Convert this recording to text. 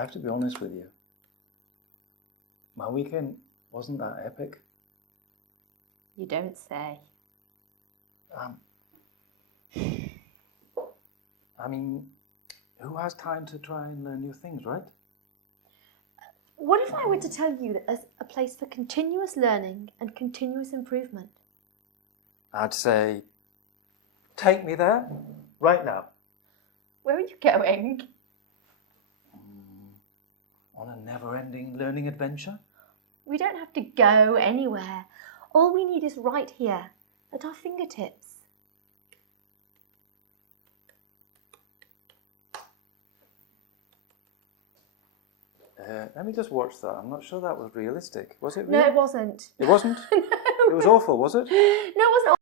I have to be honest with you. My weekend wasn't that epic. You don't say. I mean, who has time to try and learn new things, right? What if I were to tell you that there's a place for continuous learning and continuous improvement? I'd say, take me there, right now. Where are you going? On a never-ending learning adventure? We don't have to go anywhere. All we need is right here, at our fingertips. Let me just watch that. I'm not sure that was realistic. Was it real? No, it wasn't. It wasn't? No. It was awful, was it? No, it wasn't.